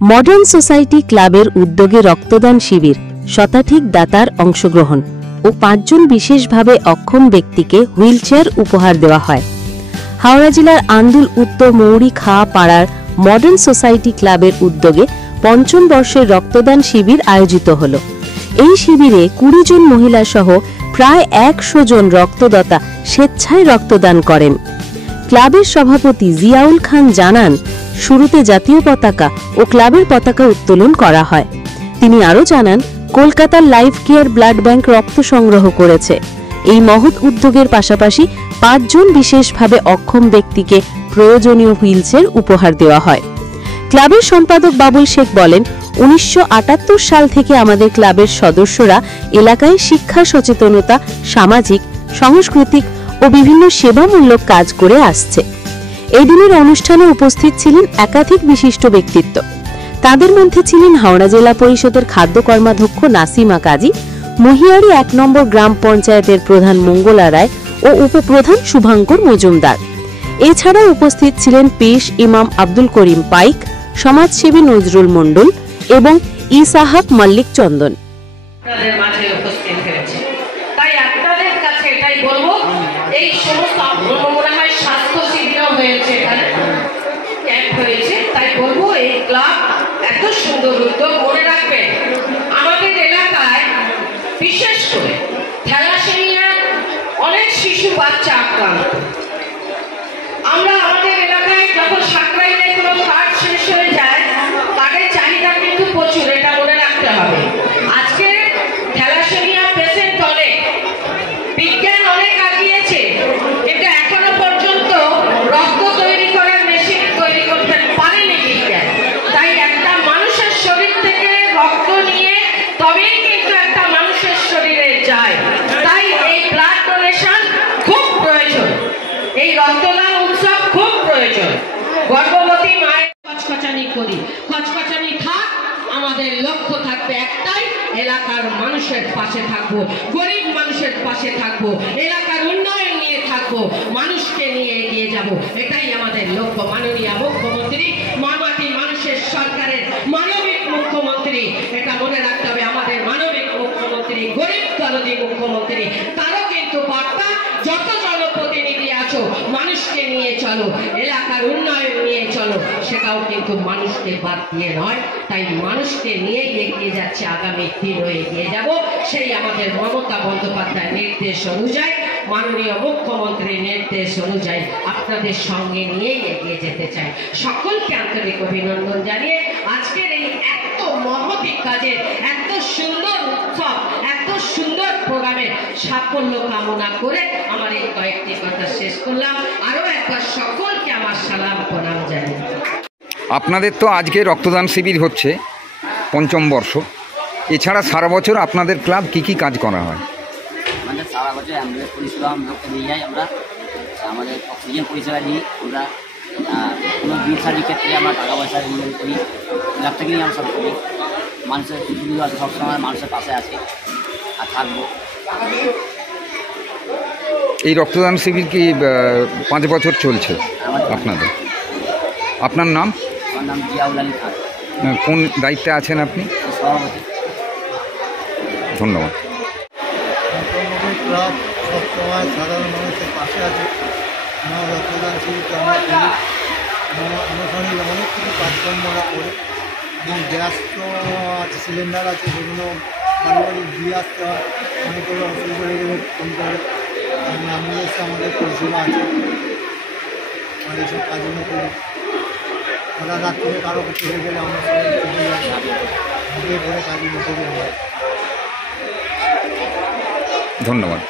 Modern society ক্লাবের উদ্যোগে রক্তদান শিবির, শতাধিক দাতার অংশগ্রহণ ও ৫ জন বিশেষভাবে অক্ষম ব্যক্তিকে হুইলচেয়ার উপহার দেওয়া হয়। হাওড়া জেলার আন্দুল উত্তর মৌরি খাঁ পাড়ার মডার্ন সোসাইটি ক্লাবের উদ্যোগে ৫ম বর্ষের রক্তদান শিবির আয়োজিত হল। এই শিবিরে ২০ জন মহিলা সহ প্রায় ১০০ জন রক্তদাতা স্বেচ্ছায় রক্তদান করেন। ক্লাবের সভাপতি জিয়াউল খান জানান, শুরুতে জাতীয় পতাকা ও ক্লাবের পতাকা উত্তোলন করা হয়। তিনি আরও জানান, কলকাতার লাইফ কেয়ার ব্লাড ব্যাংক রক্ত সংগ্রহ করেছে। এই মহৎ উদ্যোগের পাশাপাশি ৫ জন বিশেষভাবে অক্ষম ব্যক্তিকে প্রয়োজনীয় হুইলচেয়ার উপহার দেওয়া হয়। ক্লাবের সম্পাদক বাবুল শেখ বলেন, ১৯৭৮ সাল থেকে আমাদের ক্লাবের সদস্যরা এলাকায় শিক্ষা সচেতনতা, সামাজিক, সাংস্কৃতিক ও বিভিন্ন সেবামূলক কাজ করে আসছে। এই দিনের অনুষ্ঠানে উপস্থিত ছিলেন একাধিক বিশিষ্ট ব্যক্তিত্ব। তাদের মধ্যে ছিলেন হাওড়া জেলা পরিষদের খাদ্য কর্মাধ্যক্ষ নাসিমা কাজী, মহিয়ারি ১ নম্বর গ্রাম পঞ্চায়েতের প্রধান মঙ্গলা রায় ও উপপ্রধান শুভাঙ্কর মজুমদার। এছাড়া উপস্থিত ছিলেন পেশ ইমাম আব্দুল করিম পাইক, সমাজসেবী নজরুল মণ্ডল এবং ইসাহাক মল্লিক চন্দন। এই সমস্ত মনে হয় স্বাস্থ্য শিবির হয়েছে, এখানে ক্যাম্প হয়েছে, তাই বলবো এই ক্লাব এত সুন্দর উদ্যোগ। মনে রাখবেন, আমাদের এলাকায় বিশেষ করে থ্যালাসেমিয়া অনেক শিশু বাচ্চা আক্রান্ত। আমরা আমাদের এলাকায় যখন সাকরাইলে কোনো কার্ড শেষ হয়ে যায়, কার্ডের চাহিদা কিন্তু প্রচুর, এটা মনে রাখতে হবে। আজকে থ্যালাসেমিয়া পেশেন্ট অনেক, বিজ্ঞান অনেক আগিয়েছে, কিন্তু এখনো পর্যন্ত রক্ত তৈরি করার মেশিন তৈরি করতে পারেনি বিজ্ঞান। তাই একটা মানুষের শরীর থেকে রক্ত নিয়ে তবেই কিন্তু একটা মানুষের শরীরে যায়। তাই এই ব্লাড ডোনেশন খুব প্রয়োজন, এই রক্তদান উৎসব খুব প্রয়োজন। গর্ভবতী মায়ের খচখচানি করি, খচখচানি থাক, আমাদের লক্ষ্য থাকবে একটাই, এলাকার মানুষের পাশে থাকবো, গরিব মানুষের পাশে থাকবো, এলাকার উন্নয়ন নিয়ে থাকবো, মানুষকে নিয়ে এগিয়ে যাব, এটাই আমাদের লক্ষ্য। মাননীয় মুখ্যমন্ত্রী, মামাটি মানুষের সরকারের মানবিক মুখ্যমন্ত্রী, এটা মনে রাখতে হবে। আমাদের মানবিক মুখ্যমন্ত্রী, গরিব দরদি মুখ্যমন্ত্রী, তারও কিন্তু বার্তা, যত জনপ্রতিনিধি আছো মানুষকে নিয়ে চলো, এলাকার উন্নয়ন নিয়ে চলো, সেটাও কিন্তু মানুষকে বাদ দিয়ে নয়। তাই মানুষকে নিয়ে এগিয়ে যাচ্ছে, আগামী দিনও এগিয়ে যাব, সেই আমাদের মমতা বন্দ্যোপাধ্যায়ের নির্দেশ অনুযায়ী, মাননীয় মুখ্যমন্ত্রীর নির্দেশ অনুযায়ী আপনাদের সঙ্গে নিয়ে এগিয়ে যেতে চাই। সকলকে আন্তরিক অভিনন্দন জানিয়ে আজকের এই এত মহৎ কাজের, এত সুন্দর উৎসব, এত সুন্দর প্রোগ্রামের সাফল্য কামনা করে আমার এই কয়েকটি কথা শেষ করলাম। আরো একবার সকলকে আমার সালাম প্রণাম জানাই। আপনাদের তো আজকে রক্তদান শিবির হচ্ছে ৫ম বর্ষ, এছাড়া সারা বছর আপনাদের ক্লাব কি কি কাজ করা হয়? আমাদের সারা বছর অ্যাম্বুলেন্স পরিষেবা লোককে নিয়ে যাই, আমরা আমাদের অক্সিজেন পরিষেবা নিই, আমরা কোনো বিল সারির ক্ষেত্রে আমরা টাকা পয়সা লেনদেন করি, ক্লাব থেকে নিয়ে আমরা সব করি। মানুষের সুবিধা আছে, সবসময় মানুষের পাশে আছে আর থাকবো। এই রক্তদান শিবির কি ৫ বছর চলছে আপনাদের? আপনার নাম? আমার নাম জিয়াউল আলী খান। কোন দায়িত্বে আছেন আপনি? সভাপতি। ধন্যবাদ। ক্লাব সবসময় সাধারণ মানুষের পাশে আছে। আমার রক্তদান শিবিরকে আমরা করি, আনুষ্ঠানিক অনেক কিছু কাজকর্ম আমরা করি, এবং গ্যাস তো আছে, সিলিন্ডার আছে, সেগুলো বাড়ি বাড়ি দিয়ে আসতে হয়। অনেকের অসুবিধা হয়ে গেলে ফোন করে, অ্যাম্বুলেন্সে আমাদের পরিষেবা আছে, আমরা এইসব কাজগুলো করি। সারা রাত থেকে কারো কিছু হয়ে গেলে আমরা সবাই চলে যাই, ঘুরে ঘুরে কাজগুলো করি আমরা। ধন্যবাদ।